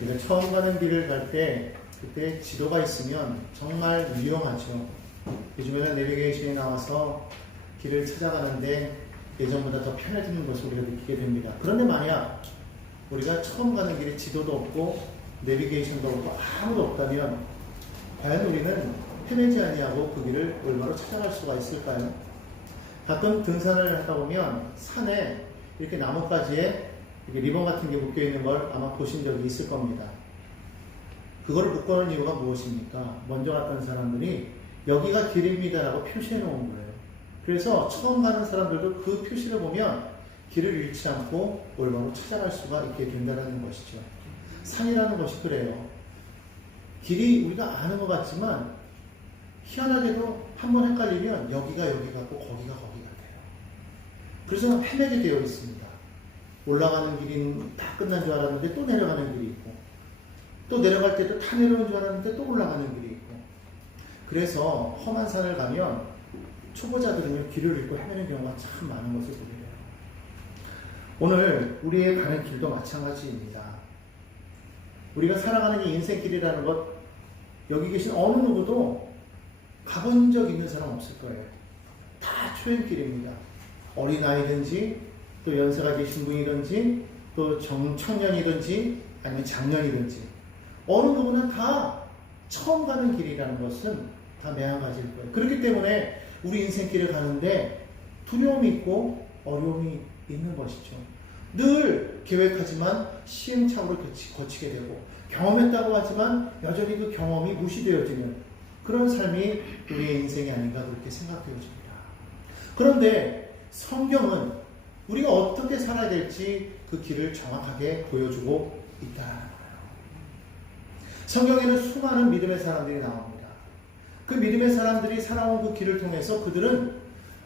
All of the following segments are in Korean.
우리가 처음 가는 길을 갈 때 그때 지도가 있으면 정말 유용하죠. 요즘에는 내비게이션이 나와서 길을 찾아가는데 예전보다 더 편해지는 것을 우리가 느끼게 됩니다. 그런데 만약 우리가 처음 가는 길에 지도도 없고 내비게이션도 없고 아무도 없다면 과연 우리는 헤매지 아니하고 그 길을 올바로 찾아갈 수가 있을까요? 가끔 등산을 하다 보면 산에 이렇게 나뭇가지에 이렇게 리본 같은 게 묶여 있는 걸 아마 보신 적이 있을 겁니다. 그걸 묶어놓은 이유가 무엇입니까? 먼저 갔던 사람들이 여기가 길입니다라고 표시해 놓은 거예요. 그래서 처음 가는 사람들도 그 표시를 보면 길을 잃지 않고 올바로 찾아갈 수가 있게 된다는 것이죠. 산이라는 것이 그래요. 길이 우리가 아는 것 같지만 희한하게도 한번 헷갈리면 여기가 여기 같고 거기가 거기가 돼요. 그래서 헤매게 되어 있습니다. 올라가는 길이 다 끝난 줄 알았는데 또 내려가는 길이 있고 또 내려갈 때도 다 내려온 줄 알았는데 또 올라가는 길이 있고 그래서 험한 산을 가면 초보자들은 길을 잃고 헤매는 경우가 참 많은 것을 보게 돼요. 오늘 우리의 가는 길도 마찬가지입니다. 우리가 살아가는 이 인생길이라는 것 여기 계신 어느 누구도 가본 적 있는 사람 없을 거예요. 다 초행길입니다. 어린아이든지 또 연세가 계신 분이든지 또 청년이든지 아니면 장년이든지 어느 누구나 다 처음 가는 길이라는 것은 다 매한가지일 거예요. 그렇기 때문에 우리 인생길을 가는데 두려움이 있고 어려움이 있는 것이죠. 늘 계획하지만 시행착오를 거치게 되고 경험했다고 하지만 여전히 그 경험이 무시되어지는 그런 삶이 우리의 인생이 아닌가 그렇게 생각되어집니다. 그런데 성경은 우리가 어떻게 살아야 될지 그 길을 정확하게 보여주고 있다는 거예요. 성경에는 수많은 믿음의 사람들이 나옵니다. 그 믿음의 사람들이 살아온 그 길을 통해서 그들은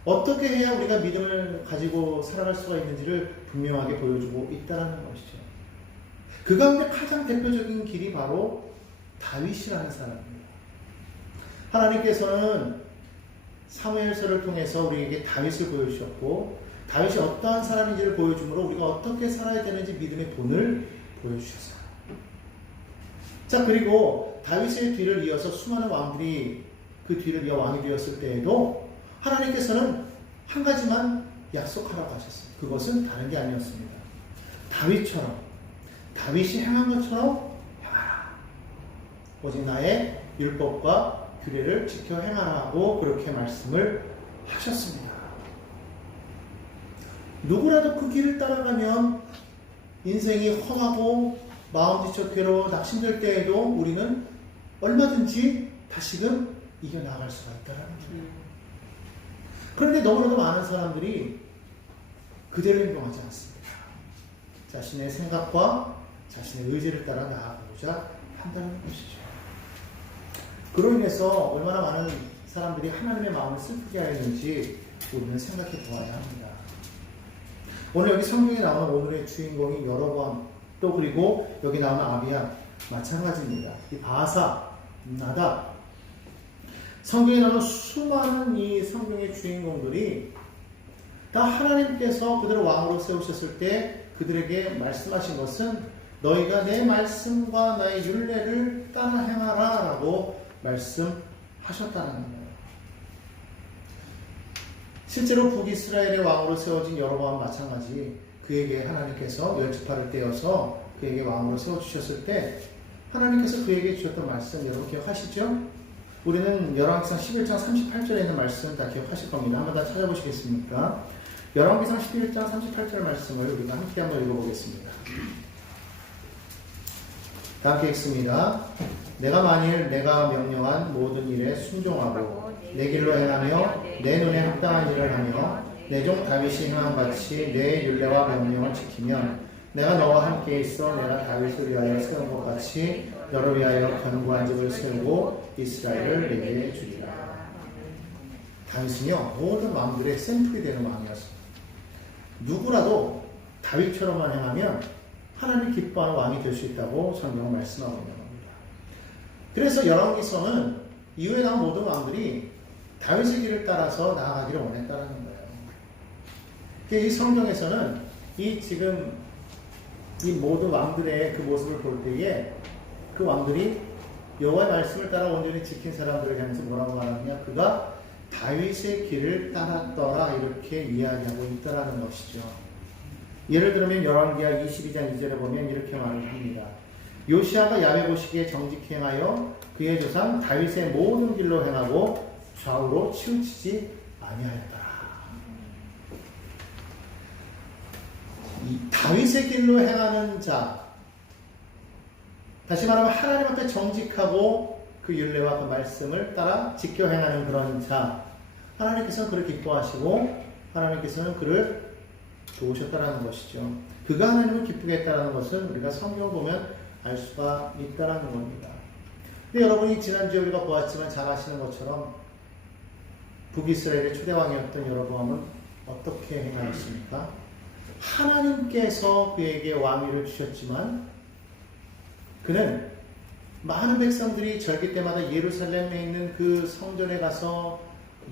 어떻게 해야 우리가 믿음을 가지고 살아갈 수가 있는지를 분명하게 보여주고 있다는 것이죠. 그 가운데 가장 대표적인 길이 바로 다윗이라는 사람입니다. 하나님께서는 사무엘서를 통해서 우리에게 다윗을 보여주셨고 다윗이 어떠한 사람인지를 보여주므로 우리가 어떻게 살아야 되는지 믿음의 본을 보여주셨어요. 자, 그리고 다윗의 뒤를 이어서 수많은 왕들이 그 뒤를 이어 왕이 되었을 때에도 하나님께서는 한 가지만 약속하라고 하셨습니다. 그것은 다른 게 아니었습니다. 다윗처럼 다윗이 행한 것처럼 행하라. 오직 나의 율법과 규례를 지켜 행하라고 그렇게 말씀을 하셨습니다. 누구라도 그 길을 따라가면 인생이 험하고 마음 지쳐 괴로워 낙심될 때에도 우리는 얼마든지 다시금 이겨나갈 수가 있다는 거예요. 그런데 너무나도 많은 사람들이 그대로 행동하지 않습니다. 자신의 생각과 자신의 의지를 따라 나아가고자 한다는 것이죠. 그로 인해서 얼마나 많은 사람들이 하나님의 마음을 슬프게 하였는지 우리는 생각해 보아야 합니다. 오늘 여기 성경에 나오는 오늘의 주인공이 여로보암 또 그리고 여기 나오는 아비야 마찬가지입니다. 이 바사, 나답 성경에 나오는 수많은 이 성경의 주인공들이 다 하나님께서 그들을 왕으로 세우셨을 때 그들에게 말씀하신 것은 너희가 내 말씀과 나의 율례를 따라 행하라 라고 말씀하셨다는 거예요. 실제로 북이스라엘의 왕으로 세워진 여로보암 마찬가지 그에게 하나님께서 열지파를 떼어서 그에게 왕으로 세워주셨을 때 하나님께서 그에게 주셨던 말씀 여러분 기억하시죠? 우리는 열왕기상 11장 38절에 있는 말씀 다 기억하실 겁니다. 한번 다 찾아보시겠습니까? 열왕기상 11장 38절 말씀을 우리가 함께 한번 읽어보겠습니다. 다 함께 읽습니다. 내가 만일 내가 명령한 모든 일에 순종하고 내 길로 행하며 내 눈에 합당한 일을 하며 내 종 다윗이 행한 같이 내 율례와 명령을 지키면 내가 너와 함께 있어 내가 다윗을 위하여 세운 것 같이 너를 위하여 견고한 집을 세우고 이스라엘을 내게 주리라. 다윗은요 모든 왕들의 샘플이 되는 왕이었습니다. 누구라도 다윗처럼만 행하면 하나님 기뻐하는 왕이 될 수 있다고 성경은 말씀하고 있는 겁니다. 그래서 열왕기서는 이후에 나온 모든 왕들이 다윗의 길을 따라서 나아가기를 원했다는 거예요. 이 성경에서는 이 지금 이 모든 왕들의 그 모습을 볼 때에 그 왕들이 여호와의 말씀을 따라 온전히 지킨 사람들을 향해서 뭐라고 말하느냐? 그가 다윗의 길을 따랐더라 이렇게 이야기하고 있다라는 것이죠. 예를 들면 열왕기하 22장 2절에 보면 이렇게 말을 합니다. 요시아가 야훼 보시기에 정직히 행하여 그의 조상 다윗의 모든 길로 행하고 좌우로 치우치지 아니하였더라. 이 다윗의 길로 행하는 자, 다시 말하면 하나님 앞에 정직하고 그 율례와 그 말씀을 따라 지켜 행하는 그런 자, 하나님께서는 그를 기뻐하시고 하나님께서는 그를 도우셨다라는 것이죠. 그가 하나님을 기쁘게 했다라는 것은 우리가 성경을 보면 알 수가 있다라는 겁니다. 근데 여러분이 지난주에 우리가 보았지만 잘 아시는 것처럼 북이스라엘의 초대왕이었던 여로보암은 어떻게 행하였습니까? 하나님께서 그에게 왕위를 주셨지만 그는 많은 백성들이 절기 때마다 예루살렘에 있는 그 성전에 가서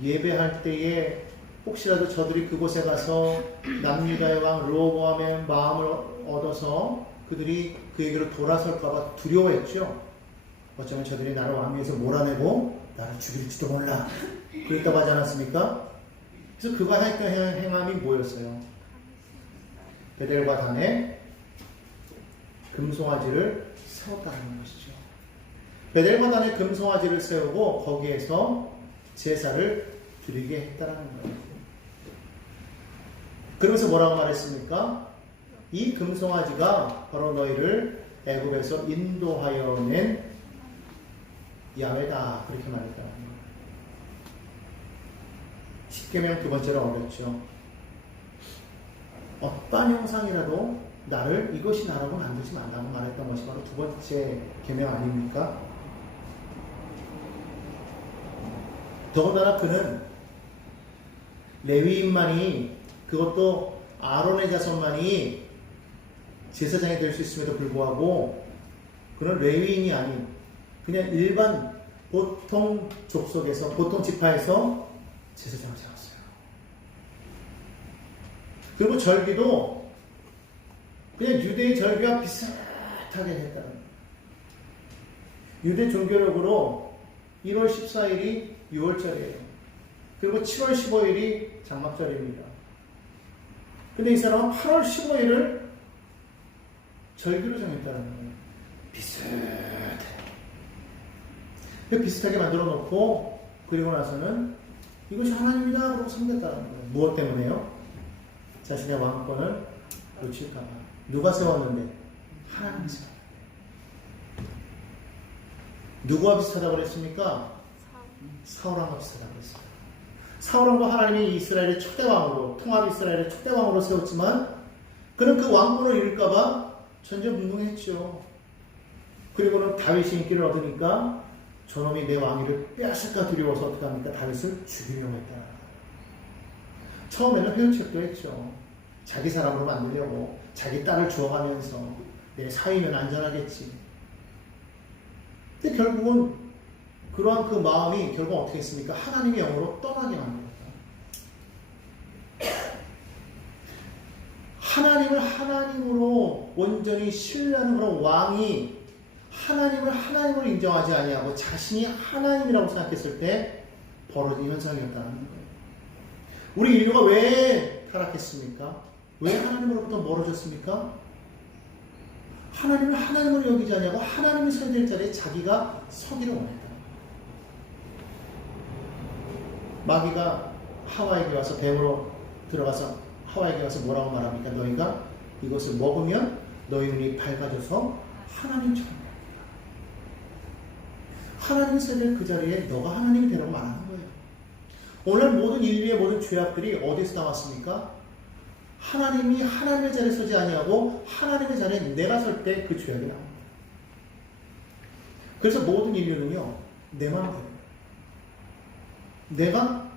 예배할 때에 혹시라도 저들이 그곳에 가서 남유다의 왕 르호보암의 마음을 얻어서 그들이 그에게로 돌아설까봐 두려워했죠. 어쩌면 저들이 나를 왕위에서 몰아내고 나를 죽일지도 몰라. 그랬다고 하지 않았습니까? 그래서 그가 했던 행함이 뭐였어요? 베델과 단에 금송아지를 세웠다는 것이죠. 베델과 단에 금송아지를 세우고 거기에서 제사를 드리게 했다는 거예요. 그러면서 뭐라고 말했습니까? 이 금송아지가 바로 너희를 애굽에서 인도하여 낸 야훼다. 그렇게 말했다. 십계명 두 번째로 어겼죠. 어떠한 형상이라도 나를 이것이 나라고 만들지 말라고 말했던 것이 바로 두 번째 계명 아닙니까? 더군다나 그는 레위인만이, 그것도 아론의 자손만이 제사장이 될 수 있음에도 불구하고 그는 레위인이 아닌 그냥 일반 보통 족속에서, 보통 지파에서 제사장을 세웠어요. 그리고 절기도 그냥 유대의 절기와 비슷하게 했다는 거예요. 유대 종교력으로 1월 14일이 6월절이에요. 그리고 7월 15일이 장막절입니다. 근데 이 사람은 8월 15일을 절기로 정했다는 거예요. 비슷하게 만들어 놓고 그리고 나서는 이것이 하나님이다 그러고 섬겼다는 거예요. 무엇 때문에요? 자신의 왕권을 놓칠까 봐. 누가 세웠는데? 하나님이 세웠어요. 누구와 비슷하다고 그랬습니까? 사울왕과 비슷하다고 그랬어요. 사울왕과 하나님이 이스라엘의 초대왕으로, 통합 이스라엘의 초대왕으로 세웠지만 그는 그 왕권을 잃을까 봐 전전분명했죠. 그리고는 다윗이 인기를 얻으니까 저놈이 내 왕위를 빼앗을까 두려워서 어떻게 합니까? 다윗을 죽이려고 했다. 처음에는 회유책도 했죠. 자기 사람으로 만들려고 자기 딸을 주워가면서 내 사위면 안전하겠지. 근데 결국은 그러한 그 마음이 결국 어떻게 했습니까? 하나님의 영으로 떠나게 만듭니다. 하나님을 하나님으로 온전히 신뢰하는 그런 왕이 하나님을 하나님으로 인정하지 아니하고 자신이 하나님이라고 생각했을 때 벌어진 현상이었다는 거예요. 우리 인류가 왜 타락했습니까? 왜 하나님으로부터 멀어졌습니까? 하나님을 하나님으로 여기지 아니하고 하나님이 서야 될 자리에 자기가 서기를 원했다. 마귀가 하와에게 와서 뱀으로 들어가서 하와에게 와서 뭐라고 말합니까? 너희가 이것을 먹으면 너희 눈이 밝아져서 하나님처럼 된다. 하나님이 서야 될 그 자리에 너가 하나님이 되라고 말하는 거예요. 오늘 모든 인류의 모든 죄악들이 어디서 나왔습니까? 하나님이 하나님의 자리에 서지 아니하고 하나님의 자리에 내가 설 때 그 죄악이 나옵니다. 그래서 모든 인류는요, 내 마음대로 내가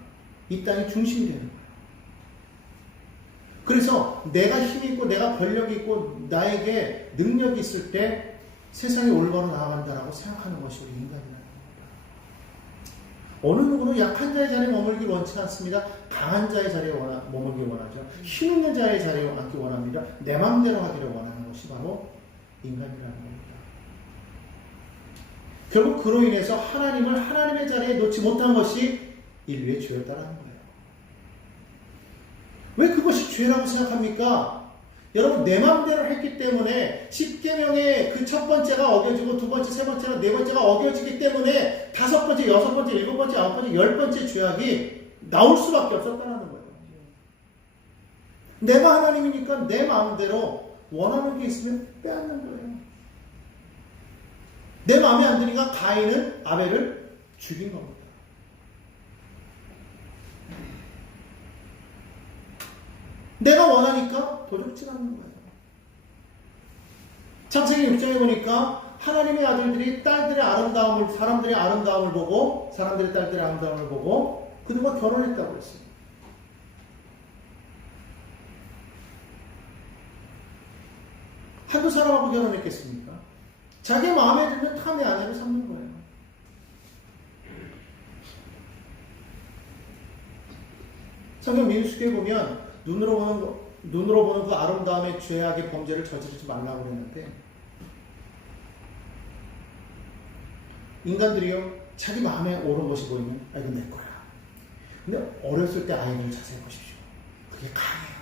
이 땅의 중심이 되는 거예요. 그래서 내가 힘이 있고 내가 권력이 있고 나에게 능력이 있을 때 세상이 올바로 나아간다라고 생각하는 것이 우리 인간이라는 겁니다. 어느 누구는 약한 자의 자리에 머물기 원치 않습니다. 강한 자의 자리에 머물기 원하죠. 힘있는 자의 자리에 앉기 원합니다. 내 마음대로 하기를 원하는 것이 바로 인간이라는 겁니다. 결국 그로 인해서 하나님을 하나님의 자리에 놓지 못한 것이 인류의 죄였다는 거예요. 왜 그것이 죄라고 생각합니까? 여러분, 내 마음대로 했기 때문에 10계명의 그 첫 번째가 어겨지고 두 번째, 세 번째나 네 번째가 어겨지기 때문에 다섯 번째, 여섯 번째, 일곱 번째, 아홉 번째, 열 번째 죄악이 나올 수밖에 없었다는 거예요. 내가 하나님이니까 내 마음대로 원하는 게 있으면 빼앗는 거예요. 내 마음에 안 드니까 가인은 아벨을 죽인 겁니다. 내가 원하니까 도적질하는 거예요. 창세기 6장에 보니까 하나님의 아들들이 딸들의 아름다움을, 사람들의 아름다움을 보고, 사람들의 딸들의 아름다움을 보고 그들과 결혼했다고 했어요. 한두 사람하고 결혼했겠습니까? 자기 마음에 드는 탐의 아내를 삼는 거예요. 성경 민수기에 보면 눈으로 보는 그 아름다움의 죄악의 범죄를 저지르지 말라고 그랬는데, 인간들이요, 자기 마음에 옳은 것이 보이면 이건 내 거야. 근데 어렸을 때 아이들을 자세히 보십시오. 그게 강해요.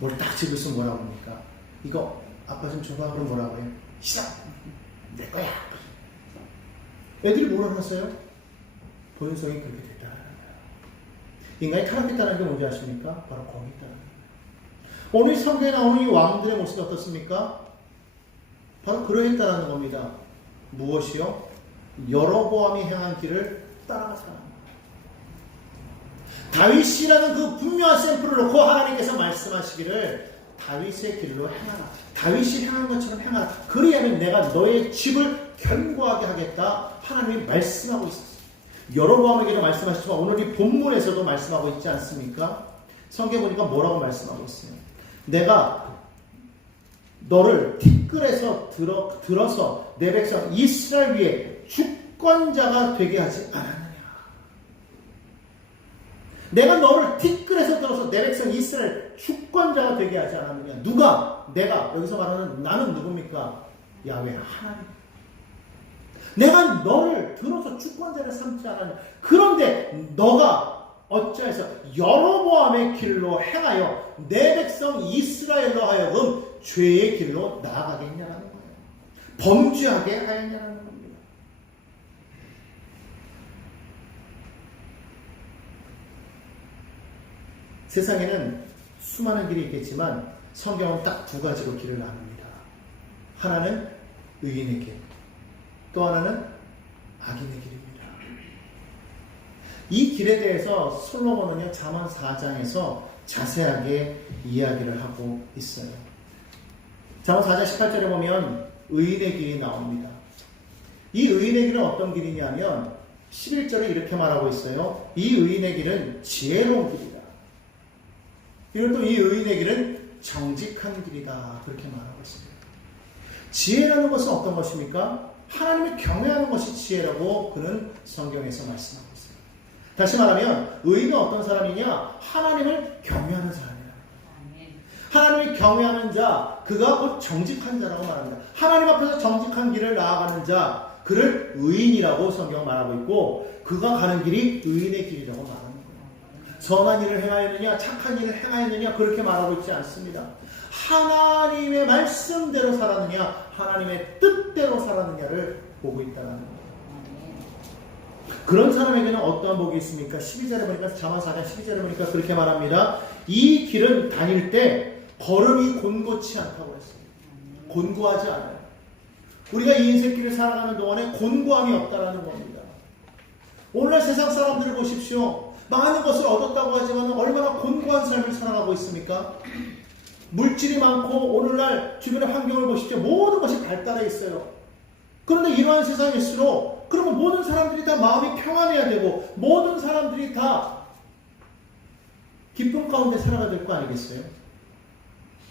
머리 딱 집으면 뭐라고 합니까? 이거 아빠 좀 줘봐. 그럼 뭐라고 해요? 싫어. 내 거야. 애들이 뭘 알았어요? 본성이 그렇게 됐다. 인간이 타락했다는 게 뭔지 아십니까? 바로 거기 있다는 거예요. 오늘 성경에 나오는 이 왕들의 모습이 어떻습니까? 바로 그러했다는 겁니다. 무엇이요? 여로보암이 행한 길을 따라갔다는 거예요. 다윗이라는 그 분명한 샘플을 놓고 하나님께서 말씀하시기를 다윗의 길로 행하라. 다윗이 행한 것처럼 행하라. 그리하면 내가 너의 집을 견고하게 하겠다. 하나님이 말씀하고 있었어요. 여로보암에게도 말씀하시지만 오늘 이 본문에서도 말씀하고 있지 않습니까? 성경 보니까 뭐라고 말씀하고 있어요? 내가 너를 티끌에서 들어서 내 백성 이스라엘 위에 주권자가 되게 하지 않았느냐. 내가 너를 티끌에서 들어서 내 백성 이스라엘 주권자가 되게 하지 않았느냐. 누가? 내가. 여기서 말하는 나는 누굽니까? 야훼 하나님. 내가 너를 들어서 주권자를 삼지 않았냐. 그런데 너가 어찌해서 여로보암의 길로 행하여 내 백성 이스라엘로 하여금 죄의 길로 나아가겠냐라는 거예요. 범죄하게 하였냐라는 겁니다. 세상에는 수많은 길이 있겠지만 성경은 딱 두 가지로 길을 나눕니다. 하나는 의인의 길, 또 하나는 악인의 길입니다. 이 길에 대해서 솔로몬은요, 잠언 4장에서 자세하게 이야기를 하고 있어요. 잠언 4장 18절에 보면 의인의 길이 나옵니다. 이 의인의 길은 어떤 길이냐면 11절에 이렇게 말하고 있어요. 이 의인의 길은 지혜로운 길이다. 그리고 또 이 의인의 길은 정직한 길이다. 그렇게 말하고 있습니다. 지혜라는 것은 어떤 것입니까? 하나님을 경외하는 것이 지혜라고 그는 성경에서 말씀하고 있어요. 다시 말하면 의인은 어떤 사람이냐? 하나님을 경외하는 사람이다. 하나님을 경외하는 자, 그가 곧 정직한 자라고 말합니다. 하나님 앞에서 정직한 길을 나아가는 자, 그를 의인이라고 성경은 말하고 있고, 그가 가는 길이 의인의 길이라고 말하는 거예요. 선한 일을 행하였느냐, 착한 일을 행하였느냐, 그렇게 말하고 있지 않습니다. 하나님의 말씀대로 살았느냐, 하나님의 뜻대로 살았느냐를 보고 있다는 거예요. 그런 사람에게는 어떠한 복이 있습니까? 12절에 보니까, 잠언 4장 12절에 보니까 그렇게 말합니다. 이 길은 다닐 때 걸음이 곤고치 않다고 했어요. 곤고하지 않아요. 우리가 이 인생길을 살아가는 동안에 곤고함이 없다는 겁니다. 오늘날 세상 사람들을 보십시오. 많은 것을 얻었다고 하지만 얼마나 곤고한 삶을 살아가고 있습니까? 물질이 많고 오늘날 주변의 환경을 보십시오. 모든 것이 발달해 있어요. 그런데 이러한 세상일수록 그러면 모든 사람들이 다 마음이 평안해야 되고 모든 사람들이 다 기쁨 가운데 살아가야 될 거 아니겠어요?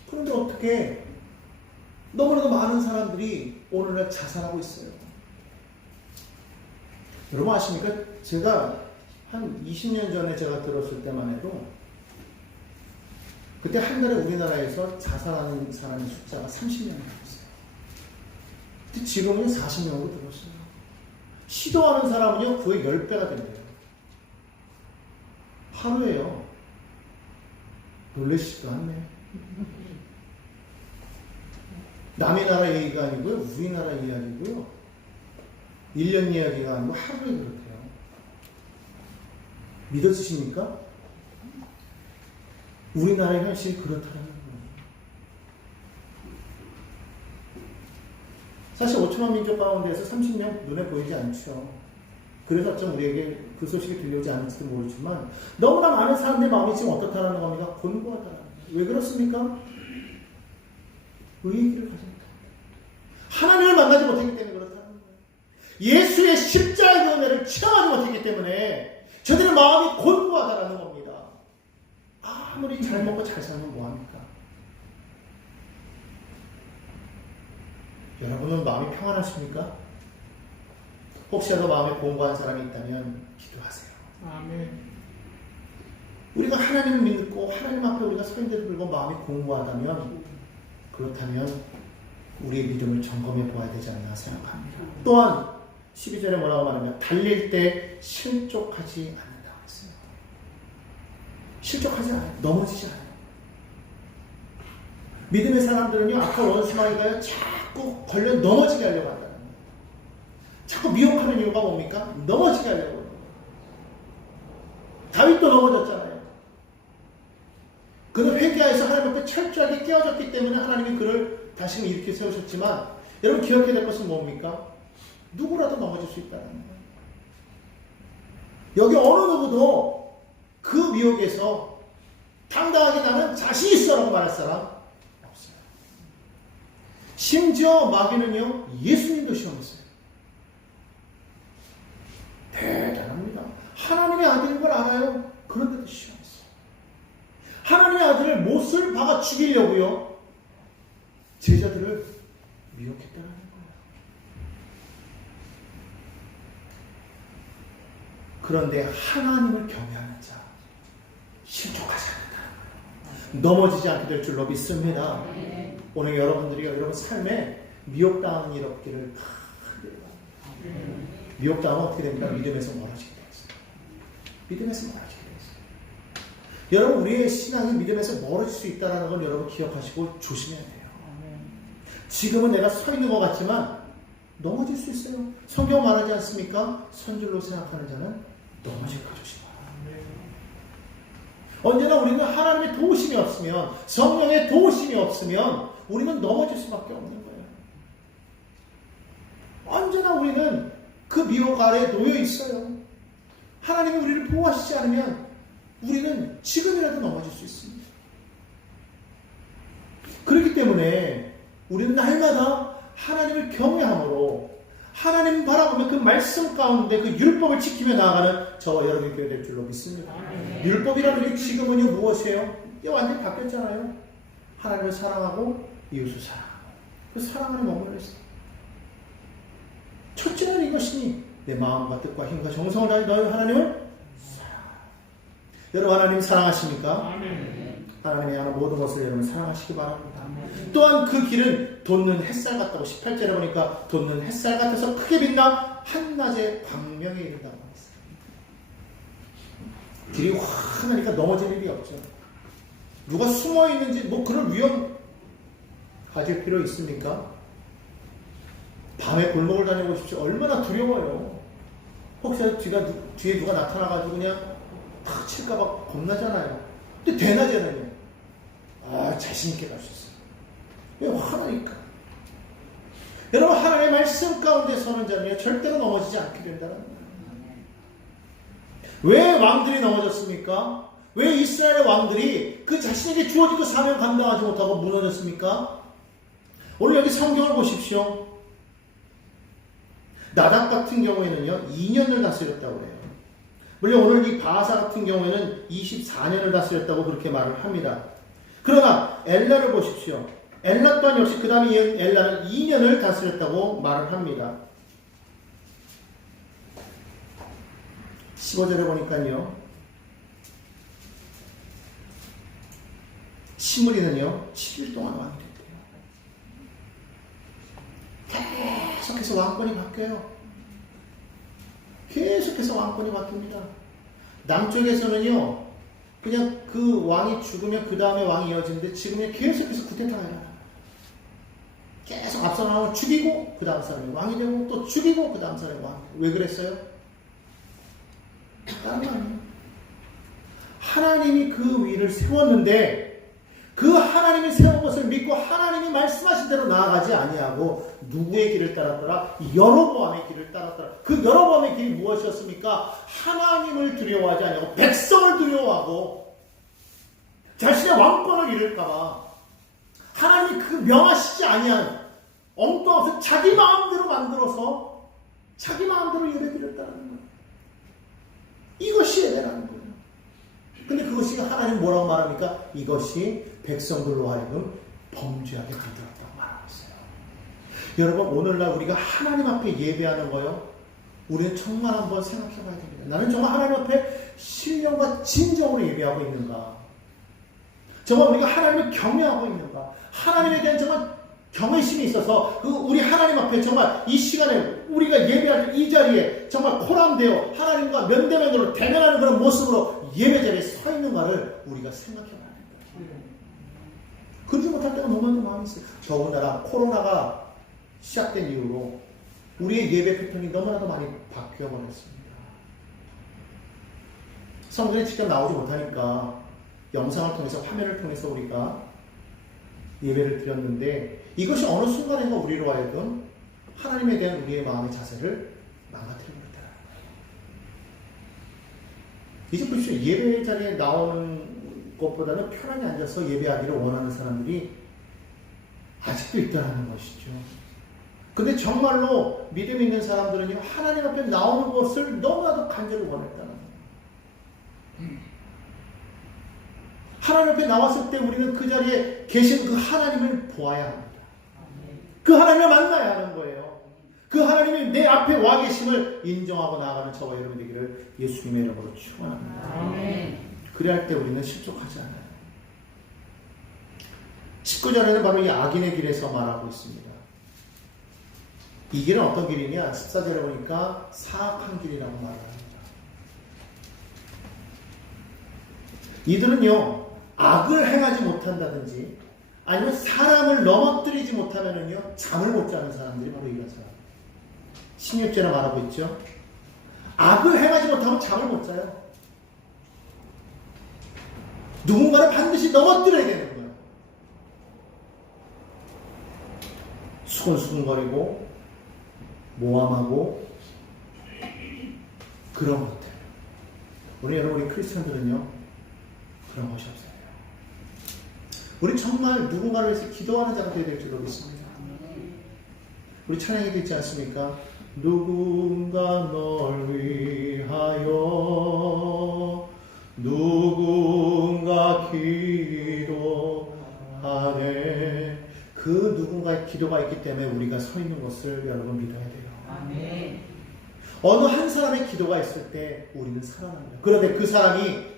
그런데 어떻게 너무나도 많은 사람들이 오늘날 자살하고 있어요. 여러분 아십니까? 제가 한 20년 전에 제가 들었을 때만 해도 그때 한 달에 우리나라에서 자살하는 사람의 숫자가 30명이 넘었어요. 근데 지금은 40명으로 들었어요. 시도하는 사람은요, 그의 10배가 된대요. 하루에요. 놀라시지도 않네. 남의 나라 얘기가 아니고요, 우리나라 이야기고요. 1년 이야기가 아니고 하루에 그렇대요. 믿어지십니까? 우리나라의 현실이 그렇다는 거예요. 사실 5천만 민족 가운데에서 30명 눈에 보이지 않죠. 그래서 좀 우리에게 그 소식이 들려오지 않을지도 모르지만 너무나 많은 사람들의 마음이 지금 어떻다라는 겁니다. 곤고하다라는 거예요. 왜 그렇습니까? 의의를 가지 못합니다. 하나님을 만나지 못했기 때문에 그렇다는 거예요. 예수의 십자가의 은혜를 체험하지 못했기 때문에 저들의 마음이 곤고하다라는 겁니다. 아무리 잘 먹고 잘 살면 뭐합니까? 여러분은 마음이 평안하십니까? 혹시라도 마음에 곤고한 사람이 있다면 기도하세요. 아멘. 우리가 하나님을 믿고 하나님 앞에 우리가 서 있는데도 불구하고 마음이 곤고하다면 그렇다면 우리의 믿음을 점검해 보아야 되지 않나 생각합니다. 또한 12절에 뭐라고 말하냐면 달릴 때 실족하지 않는다고 했어요. 실족하지 않아요. 넘어지지 않아요. 믿음의 사람들은요, 아까 원수마귀가요, 자꾸 걸려 넘어지게 하려고 한다는 거예요. 자꾸 미혹하는 이유가 뭡니까? 넘어지게 하려고 해요. 다윗도 넘어졌잖아요. 그는 회개하여서 하나님 앞에 철저하게 깨어졌기 때문에 하나님이 그를 다시금 일으켜 세우셨지만, 여러분 기억해야 될 것은 뭡니까? 누구라도 넘어질 수 있다는 거예요. 여기 어느 누구도 그 미혹에서 당당하게 나는 자신 있어라고 말할 사람 없어요. 심지어 마귀는요, 예수님도 시험했어요. 대단합니다. 하나님의 아들인 걸 알아요. 그런데도 시험했어요. 하나님의 아들을 못을 박아 죽이려고요, 제자들을 미혹했다는 거예요. 그런데 하나님을 경외하는 자, 실족하지 않는다. 넘어지지 않게 될 줄로 믿습니다. 오늘 여러분들이 여러분 삶에 미혹당하는 일 없기를 미혹당하면 어떻게 됩니까? 믿음에서 멀어지게 되겠습니다. 믿음에서 멀어지게 되겠습니다. 여러분 우리의 신앙이 믿음에서 멀어질 수 있다는 걸 여러분 기억하시고 조심해야 돼요. 지금은 내가 서 있는 것 같지만 넘어질 수 있어요. 성경 말하지 않습니까? 선줄로 생각하는 자는 넘어질까 조심하라. 언제나 우리는 하나님의 도우심이 없으면, 성령의 도우심이 없으면 우리는 넘어질 수밖에 없는 거예요. 언제나 우리는 그 미혹 아래에 놓여 있어요. 하나님이 우리를 보호하시지 않으면 우리는 지금이라도 넘어질 수 있습니다. 그렇기 때문에 우리는 날마다 하나님을 경외함으로 하나님 바라보며 그 말씀 가운데 그 율법을 지키며 나아가는 저와 여러분이 되어야 될 줄로 믿습니다. 율법이라는 게 지금은요 무엇이에요? 이게 완전히 바뀌었잖아요. 하나님을 사랑하고 이웃을 사랑하고 그 사랑 안에 머물러 있어요. 첫째는 이것이니 내 마음과 뜻과 힘과 정성을 다해 너희 하나님을 사랑하라. 여러분 하나님 사랑하십니까? 하나님의 하는 모든 것을 여러분 사랑하시기 바랍니다. 또한 그 길은 돋는 햇살 같다고 18절에 보니까 돋는 햇살 같아서 크게 빛나 한낮의 광명에 이른다고 했어요. 길이 환하니까 넘어질 일이 없죠. 누가 숨어 있는지 뭐 그런 위험 가질 필요 있습니까? 밤에 골목을 다녀보십시오. 얼마나 두려워요. 혹시 뒤에 누가 나타나가지고 그냥 탁 칠까봐 겁나잖아요. 근데 대낮에는요, 자신있게 갈 수 있어요. 왜? 화나니까. 여러분 하나님의 말씀 가운데 서는 자는요 절대로 넘어지지 않게 된다는 거예요. 왜 왕들이 넘어졌습니까? 왜 이스라엘의 왕들이 그 자신에게 주어진 그 사명 감당하지 못하고 무너졌습니까? 오늘 여기 성경을 보십시오. 나답 같은 경우에는요 2년을 다스렸다고 해요. 물론 오늘 이 바하사 같은 경우에는 24년을 다스렸다고 그렇게 말을 합니다. 그러나 엘라를 보십시오. 엘라 또한 역시 그 다음에 엘라는 2년을 다스렸다고 말을 합니다. 15절에 보니까요, 시므리는요 7일 동안 왕이 됐대요. 계속해서 왕권이 바뀌어요. 계속해서 왕권이 바뀝니다. 남쪽에서는요 그냥 그 왕이 죽으면 그 다음에 왕이 이어지는데, 지금은 계속해서 쿠데타가 일어나요. 계속 앞서 나오면 죽이고 그 다음 사람이 왕이 되고 또 죽이고 그 다음 사람이 왕이 되고. 왜 그랬어요? 다른 거 아니에요. 하나님이 그 위를 세웠는데 그 하나님이 세운 것을 믿고 하나님이 말씀하신 대로 나아가지 아니하고 누구의 길을 따랐더라? 여로보암의 길을 따랐더라. 그 여로보암의 길이 무엇이었습니까? 하나님을 두려워하지 아니하고 백성을 두려워하고 자신의 왕권을 잃을까봐 하나님이 그 명하시지 아니한 엉뚱한 자기 마음대로 만들어서 자기 마음대로 예배드렸다는 거예요. 이것이 예배라는 거예요. 근데 그것이 하나님 뭐라고 말합니까? 이것이 백성들로 하여금 범죄하게 만들었다고 말하고 있어요. 여러분, 오늘날 우리가 하나님 앞에 예배하는 거요, 우리는 정말 한번 생각해 봐야 됩니다. 나는 정말 하나님 앞에 신령과 진정으로 예배하고 있는가? 정말 우리가 하나님을 경외하고 있는가? 하나님에 대한 정말 경외심이 있어서 우리 하나님 앞에 정말 이 시간에 우리가 예배할 때 이 자리에 정말 코람되어 하나님과 면대면으로 대면하는 그런 모습으로 예배 자리에 서 있는가를 우리가 생각해 봐야 됩니다. 그러지 못할 때가 너무나도 많이 있어요. 더군다나 코로나가 시작된 이후로 우리의 예배 패턴이 너무나도 많이 바뀌어 버렸습니다. 성전에 직접 나오지 못하니까 영상을 통해서, 화면을 통해서 우리가 예배를 드렸는데, 이것이 어느 순간인가 우리로 하여금 하나님에 대한 우리의 마음의 자세를 망가뜨리고 있다. 이제 보십시오. 예배 자리에 나오는 것보다는 편하게 앉아서 예배하기를 원하는 사람들이 아직도 있다는 것이죠. 근데 정말로 믿음 있는 사람들은요, 하나님 앞에 나오는 것을 너무나도 간절히 원했다는 거예요. 하나님 앞에 나왔을 때 우리는 그 자리에 계신 그 하나님을 보아야 합니다. 그 하나님을 만나야 하는 거예요. 그 하나님이 내 앞에 와 계심을 인정하고 나아가는 저와 여러분 되기를 예수님의 이름으로 축원합니다. 그래야 할 때 우리는 실족하지 않아요. 19절에는 바로 이 악인의 길에서 말하고 있습니다. 이 길은 어떤 길이냐? 14절에 보니까 사악한 길이라고 말합니다. 이들은요, 악을 행하지 못한다든지 아니면 사람을 넘어뜨리지 못하면은요, 잠을 못 자는 사람들이 바로 이런 사람. 16절에 말하고 있죠. 악을 행하지 못하면 잠을 못 자요. 누군가를 반드시 넘어뜨려야 되는 거예요. 수근수근거리고 모함하고 그런 것들. 우리 여러분, 우리 크리스천들은요, 그런 것이 없어요. 우리 정말 누군가를 위해서 기도하는 자가 되어야 될지 모르겠습니다. 우리 찬양에도 있지 않습니까? 누군가 널 위하여 누군가 기도하네. 그 누군가의 기도가 있기 때문에 우리가 서 있는 것을 여러분 믿어야 돼요. 아멘. 어느 한 사람의 기도가 있을 때 우리는 살아납니다. 그런데 그 사람이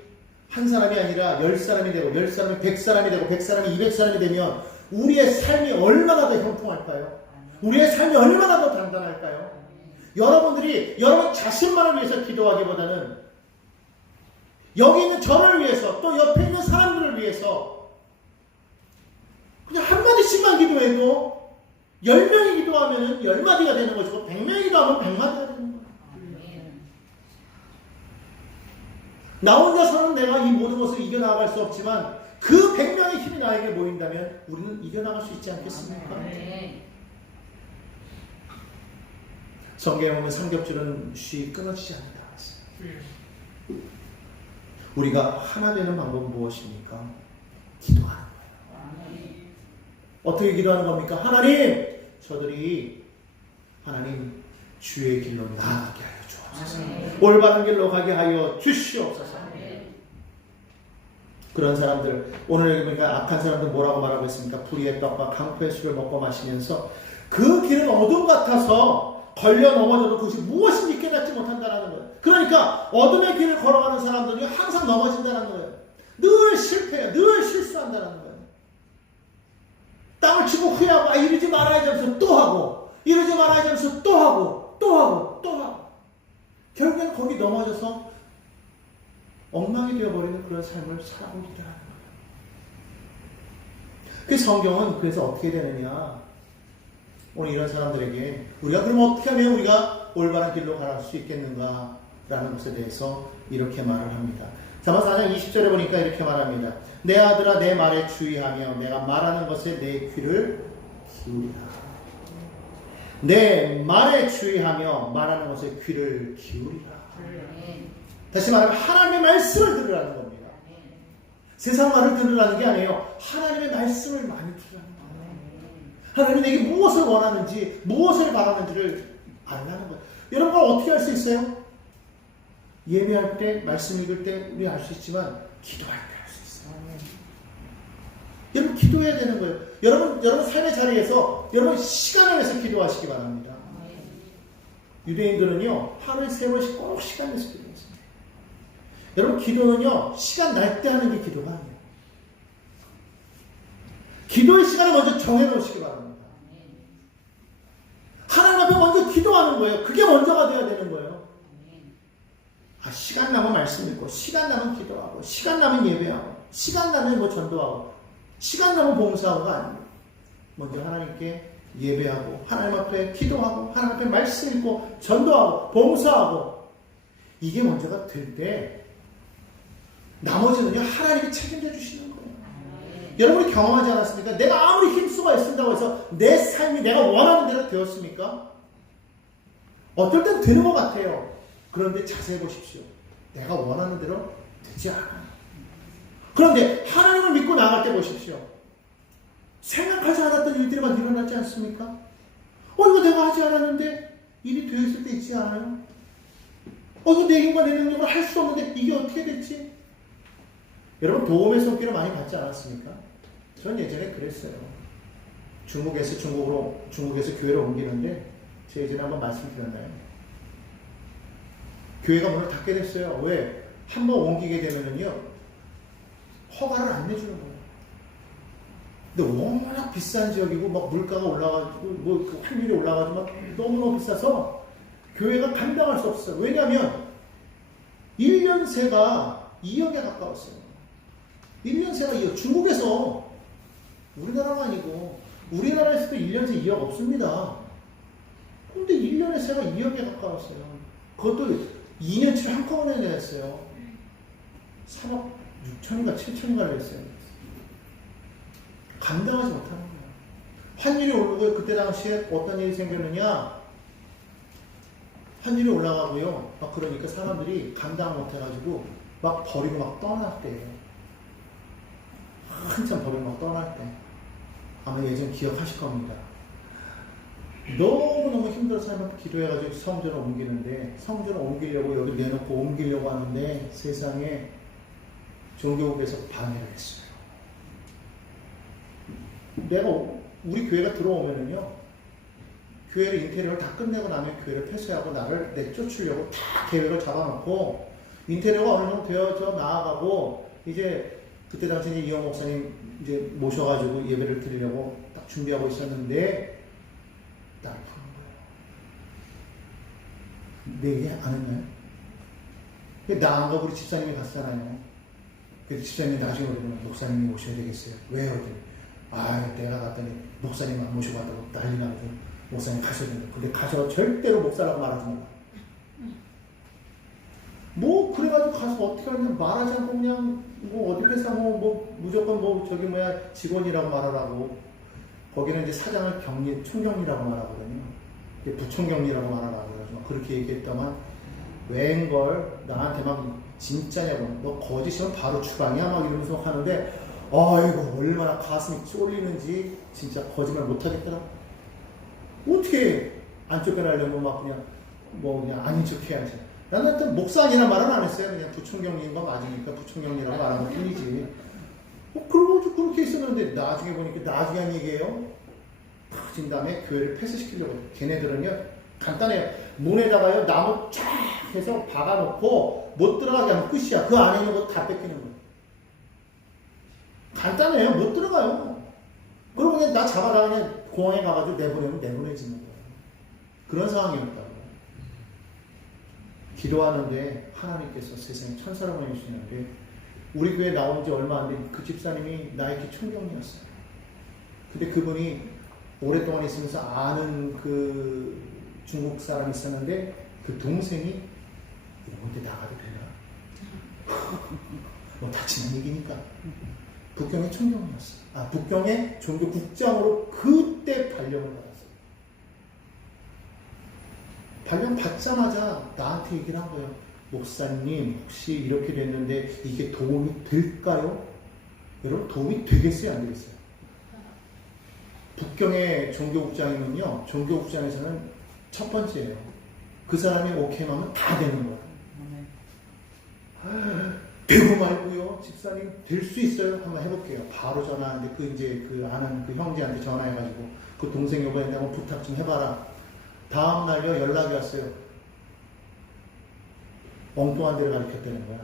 한 사람이 아니라 10사람이 되고 10사람이 100사람이 되고 100사람이 200사람이 되면 우리의 삶이 얼마나 더 형통할까요? 우리의 삶이 얼마나 더 단단할까요? 여러분들이 여러분 자신만을 위해서 기도하기보다는 여기 있는 저를 위해서, 또 옆에 있는 사람들을 위해서 그냥 한마디씩만 기도해도 10명이 기도하면 10마디가 되는 것이고 100명이 기도하면 100마디가 되는 거예요. 나 혼자서는 내가 이 모든 것을 이겨나갈 수 없지만 그 100명의 힘이 나에게 모인다면 우리는 이겨나갈 수 있지 않겠습니까? 성경에 보면 삼겹줄은 쉬 끊어지지 않는다. 우리가 하나 되는 방법은 무엇입니까? 기도하는 거예요. 어떻게 기도하는 겁니까? 하나님, 저들이 하나님 주의 길로 나아가게 하여 주옵소서. 올바른 길로 가게 하여 주시옵소서. 그런 사람들, 오늘 보니까 악한 사람들 뭐라고 말하고 있습니까? 불의의 떡과 강포의 술을 먹고 마시면서 그 길은 어둠 같아서 걸려 넘어져도 그것이 무엇인지 깨닫지 못한다는 거예요. 그러니까 어둠의 길을 걸어가는 사람들이 항상 넘어진다는 거예요. 늘 실패해요. 늘 실수한다는 거예요. 땅을 치고 후회하고 이러지 말아야지 하면서 또 하고 이러지 말아야지 하면서 또 하고 또 하고 또 하고 결국엔 거기 넘어져서 엉망이 되어버리는 그런 삶을 살아오고 있다는 거예요. 그 성경은 그래서 어떻게 되느냐, 오늘 이런 사람들에게 우리가 그럼 어떻게 하면 우리가 올바른 길로 가갈 수 있겠는가 라는 것에 대해서 이렇게 말을 합니다. 잠언 4장 20절에 보니까 이렇게 말합니다. 내 아들아 내 말에 주의하며 내가 말하는 것에 내 귀를 기울이라. 내 말에 주의하며 말하는 것에 귀를 기울이라. 다시 말하면 하나님의 말씀을 들으라는 겁니다. 세상 말을 들으라는 게 아니에요. 하나님의 말씀을 많이 들으라는 거예요. 하나님이 내게 무엇을 원하는지 무엇을 바라는지를 알라는 거예요. 여러분 어떻게 할 수 있어요? 예배할 때, 말씀 읽을 때 우리 알 수 있지만 기도할 때 할 수 있어요. 여러분 기도해야 되는 거예요. 여러분 삶의 자리에서 여러분 시간을 내서 기도하시기 바랍니다. 유대인들은요 하루에 3번씩 꼭 시간 내서 기도했습니다. 여러분 기도는요 시간 날 때 하는 게 기도가 아니에요. 기도의 시간을 먼저 정해놓으시기 바랍니다. 하나님 앞에 먼저 기도하는 거예요. 그게 먼저가 돼야 되는 거예요. 시간 나면 말씀 읽고, 시간 나면 기도하고, 시간 나면 예배하고, 시간 나면 뭐 전도하고, 시간 나면 봉사하고가 아니에요. 먼저 하나님께 예배하고, 하나님 앞에 기도하고, 하나님 앞에 말씀 읽고, 전도하고, 봉사하고, 이게 먼저가 될 때, 나머지는요, 하나님이 책임져 주시는 거예요. 여러분이 경험하지 않았습니까? 내가 아무리 힘쓰고 애쓴다고 해서 내 삶이 내가 원하는 대로 되었습니까? 어떨 땐 되는 것 같아요. 그런데 자세히 보십시오. 내가 원하는 대로 되지 않아요. 그런데 하나님을 믿고 나갈 때 보십시오. 생각하지 않았던 일들이 막 일어나지 않습니까? 이거 내가 하지 않았는데 일이 되어 있을 때 있지 않아요? 이거 내 힘과 내 능력으로 할 수 없는데 이게 어떻게 됐지? 여러분 도움의 손길을 많이 받지 않았습니까? 전 예전에 그랬어요. 중국에서 교회로 옮기는데 제가 예전에 한번 말씀드렸나요? 교회가 문을 닫게 됐어요. 왜? 한번 옮기게 되면은요, 허가를 안 내주는 거예요. 근데 워낙 비싼 지역이고, 막 물가가 올라가지고, 환율이 올라가지고, 막 너무너무 비싸서, 교회가 감당할 수 없어요. 왜냐면, 1년새가 2억에 가까웠어요. 1년새가 2억. 중국에서, 우리나라가 아니고, 우리나라에서도 1년새 2억 없습니다. 근데 1년의 새가 2억에 가까웠어요. 그것도 2년치를 한꺼번에 냈어요. 3억 6천인가 7천인가를 냈어요. 감당하지 못하는 거예요. 환율이 오르고 그때 당시에 어떤 일이 생겼느냐, 환율이 올라가고요. 막 그러니까 사람들이 감당 못해가지고 막 버리고 막 떠났대요. 한참 버리고 막 떠날 때. 아마 예전 기억하실 겁니다. 너무너무 힘들어서 하면 기도해가지고 성전을 옮기는데, 성전을 옮기려고 여기 내놓고 옮기려고 하는데 세상에 종교국에서 방해를 했어요. 우리 교회가 들어오면은요, 교회를 인테리어를 다 끝내고 나면 교회를 폐쇄하고 나를 내쫓으려고 다 계획을 잡아놓고, 인테리어가 어느 정도 되어져 나아가고, 이제 그때 당시에 이영 목사님 이제 모셔가지고 예배를 드리려고 딱 준비하고 있었는데, 나를 푸는 거예요. 내 얘기 안 했나요? 나 안 가고 우리 집사님이 갔잖아요. 그래서 집사님이 나중에 오면 목사님이 오셔야 되겠어요. 왜요? 내가 갔더니 목사님 안 모시고 왔다고 난리 나거든. 목사님 가셔야 된다. 근데 가서 절대로 목사라고 말하지 마. 그래가지고 가서 어떻게 하냐, 말하지 않고 그냥, 어디 회사 무조건 직원이라고 말하라고. 거기는 이제 사장을 총경리라고 말하거든요. 부총경리라고 말하라고 그래가지고 그렇게 얘기했다만, 웬걸 나한테 막 진짜냐고, 너 거짓이면 바로 추방이야 막 이러면서 하는데, 아이고 얼마나 가슴이 쫄리는지 진짜 거짓말 못하겠더라. 어떻게 안 쫓겨나려면 막 그냥 아닌 척 해야지. 나는 하여튼 목사 아니란 말은 안 했어요. 그냥 부총경리인 거 맞으니까 부총경리라고 말한 것 뿐이지. 그러고 그렇게 있었는데 나중에 보니까 나중에 한 얘기예요. 터진 다음에 교회를 폐쇄시키려고. 걔네들은요 간단해요. 문에다가요 나무 쫙 해서 박아놓고 못 들어가게 하면 끝이야. 그 안에 있는 거 다 뺏기는 거예요. 간단해요. 못 들어가요. 그러고 그냥 나 잡아다 그냥 공항에 가가지고 내보내면 내보내지는 거예요. 그런 상황이었다고. 기도하는데 하나님께서 세상에 천사를 보내주시는데 우리 교회 나온 지 얼마 안 된 그 집사님이 나이키 총경이었어요. 근데 그분이 오랫동안 있으면서 아는 그 중국 사람이 있었는데 그 동생이 이런 데 나가도 되나? 뭐 다치는 얘기니까. 북경의 총경이었어요. 북경의 종교 국장으로 그때 발령을 받았어요. 발령 받자마자 나한테 얘기를 한 거예요. 목사님, 혹시 이렇게 됐는데 이게 도움이 될까요? 여러분, 도움이 되겠어요? 안 되겠어요? 북경의 종교국장이면요, 종교국장에서는 첫 번째예요. 그 사람이 오케이 하면 다 되는 거예요. 되고 말고요, 집사님 될 수 있어요? 한번 해볼게요. 바로 전화하는데 그 아는 그 형제한테 전화해가지고 그 동생 이번에 내가 부탁 좀 해봐라. 다음 날요 연락이 왔어요. 엉뚱한 데를 가르쳤다는 거야.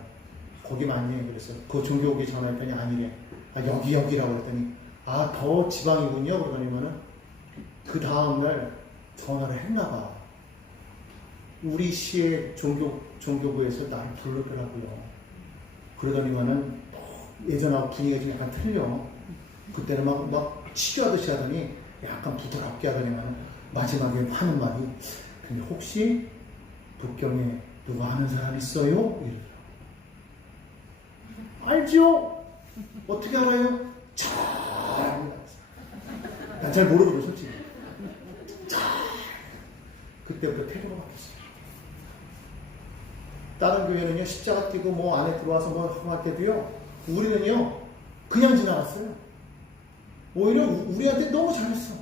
거기 맞니? 그래서 그 종교국에 전화했더니 아니래. 여기라고 그랬더니 더 지방이군요. 그러더니만은 그 다음 날 전화를 했나 봐. 우리 시의 종교부에서 나를 부르더라고요. 그러더니만은 예전하고 분위기가 좀 약간 틀려. 그때는 막 치료하듯이 하더니 약간 부드럽게 하더니만은 마지막에 하는 말이 근데 혹시 북경에 누가 아는 사람 있어요? 이러더라고요. 알죠? 어떻게 알아요? 잘 압니다. 난 잘 모르거든 솔직히. 그때부터 태도가 바뀌었어요. 다른 교회는요 십자가 띄고 뭐 안에 들어와서 뭐 하고 할 때도요 우리는요 그냥 지나갔어요. 오히려 우리한테 너무 잘했어.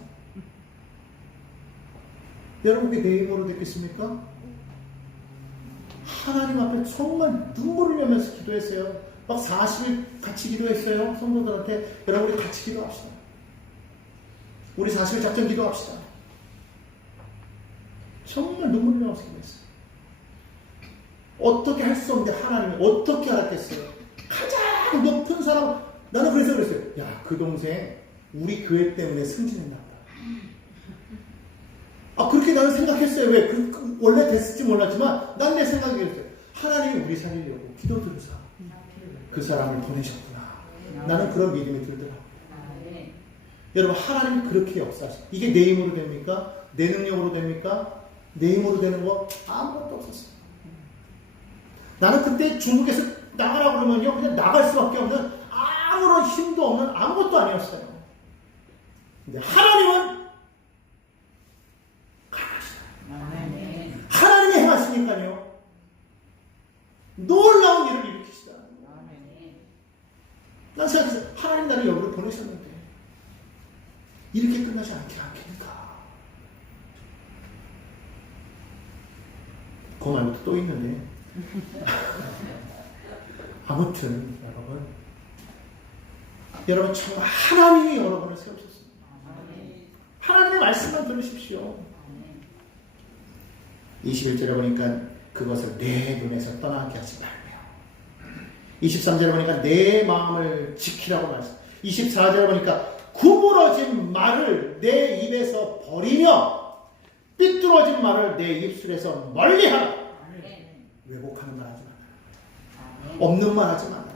여러분 그게 내 힘으로 됐겠습니까? 하나님 앞에 정말 눈물을 흘리면서 기도했어요. 막 40일 같이 기도했어요. 성도들한테 여러분 우리 같이 기도합시다. 우리 40일 작전 기도합시다. 정말 눈물 흘리면서 기도했어요. 어떻게 할 수 없는데 하나님이 어떻게 알았겠어요? 가장 높은 사람, 나는 그래서 그랬어요. 야, 그 동생 우리 교회 때문에 승진했나 보다. 그렇게 나는 생각했어요. 왜? 원래 됐을지 몰랐지만 난 내 생각이 그랬어요. 하나님이 우리 살리려고 기도 들으사 그 사람을 보내셨구나. 나는 그런 믿음이 들더라고요. 여러분 하나님이 그렇게 역사하셔. 이게 내 힘으로 됩니까? 내 능력으로 됩니까? 내 힘으로 되는 거 아무것도 없었어요. 나는 그때 중국에서 나가라고 그러면요 그냥 나갈 수밖에 없는 아무런 힘도 없는 아무것도 아니었어요. 근데 하나님은 강하시다. 하나님이 행하시니까요 놀라운 일을 일으키시다. 난 생각했어요. 하나님 나를 여기로 보내셨는데 이렇게 끝나지 않겠는가. 그 말도 또 있는데 아무튼 여러분 정말 하나님이 여러분을 세우셨습니다. 하나님의 말씀만 들으십시오. 21절에 보니까 그것을 내 눈에서 떠나게 하지 말며 23절에 보니까 내 마음을 지키라고 말씀. 24절에 보니까 구부러진 말을 내 입에서 버리며 삐뚤어진 말을 내 입술에서 멀리하라. 왜곡하는 말 하지 마라. 없는 말 하지 마라.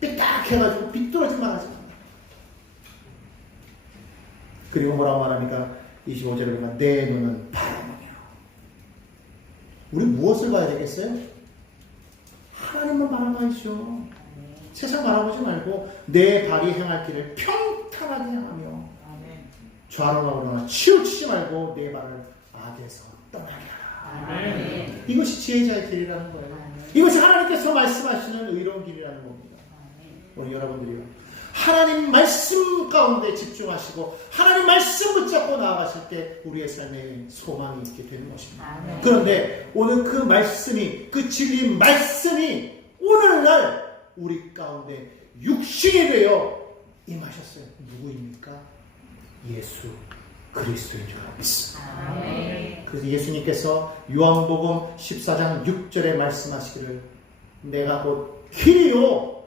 삐딱해가지고 삐뚤어진 말 하지 마라. 그리고 뭐라고 말합니까? 25절에 보면 내 눈은 바라보며. 우리 무엇을 봐야 되겠어요? 하나님만 바라봐야죠. 세상 바라보지 말고 내 발이 행할 길을 평탄하게 하며 좌로나 우로나 치우치지 말고 내 발을 악에서 떠나게 하라. 아멘. 이것이 지혜자의 길이라는 거예요. 아멘. 이것이 하나님께서 말씀하시는 의로운 길이라는 겁니다. 오늘 여러분들이 하나님 말씀 가운데 집중하시고 하나님 말씀 붙잡고 나아가실 때 우리의 삶에 소망이 있게 되는 것입니다. 아멘. 그런데 오늘 그 말씀이 그 진리 말씀이 오늘날 우리 가운데 육신이 되어 임하셨어요. 누구입니까? 예수 그리스도인 줄 믿습니다. 아멘. 그래서 예수님께서 요한복음 14장 6절에 말씀하시기를 내가 곧 길이요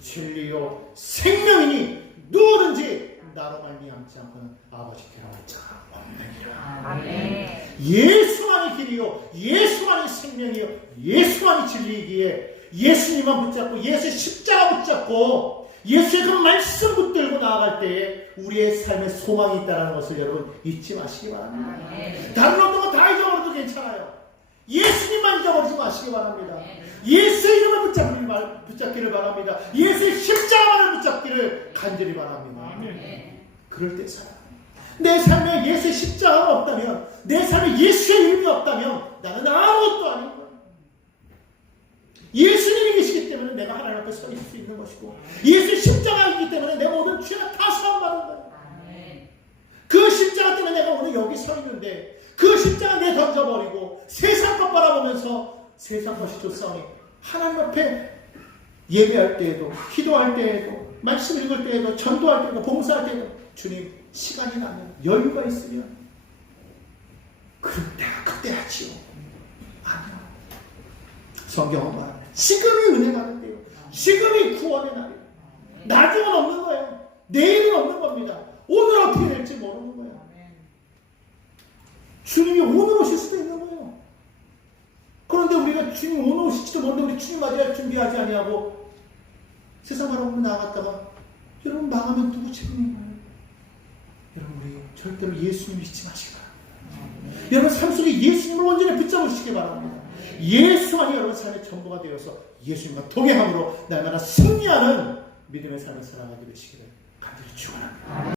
진리요 생명이니 누구든지 나로 말미암지 않고는 아버지께로 갈 자가 없느니라. 아멘. 예수만이 길이요 예수만이 생명이요 예수만이 진리이기에 예수님만 붙잡고 예수의 십자가 붙잡고 예수의 그 말씀 붙들고 나아갈 때에 우리의 삶에 소망이 있다는 것을 여러분 잊지 마시기 바랍니다. 아멘. 다른 어떤 거 다 잊어버려도 괜찮아요. 예수님만 잊어버리지 마시기 바랍니다. 예수의 이름을 붙잡기를 바랍니다. 예수의 십자가를 붙잡기를 간절히 바랍니다. 그럴 때 살아. 내 삶에 예수의 십자가가 없다면, 내 삶에 예수의 이름이 없다면 나는 아무것도 아닌 거예요. 예수님이 계시기 때문에 내가 하나님 앞에 서 있을 수 있는 것이고, 예수의 십자가가 있기 때문에 내 모든 죄가 다 사함받은 거예요. 그 십자가 때문에 내가 오늘 여기 서 있는데, 그 십자가 내 던져버리고 세상 것 바라보면서 세상 것이 좋사오니 하나님 앞에 예배할 때에도, 기도할 때에도, 말씀 읽을 때에도, 전도할 때에도, 봉사할 때에도 주님 시간이 나면, 여유가 있으면 내가 그때 하지요. 아니요. 성경은 말합니다. 지금이 은혜 받을 때요. 지금이 구원의 날이에요. 나중은 없는 거예요. 내일은 없는 겁니다. 오늘 어떻게 될지 모르는 거예요. 주님이 오늘 오실 수도 있는 거예요. 그런데 우리가 주님 오늘 오실지도 모르는데 우리 주님 맞이할 준비하지 아니하고 세상 바라보고 나아갔다가 여러분 망하면 누구 책임인가요? 여러분 우리 절대로 예수님 잊지 마시기 바랍니다. 여러분 삶 속에 예수님을 온전히 붙잡으시기 바랍니다. 예수만이 여러분 삶의 전부가 되어서 예수님과 동행함으로 날마다 승리하는 믿음의 삶을 살아가게 되시기를 간절히 축원합니다.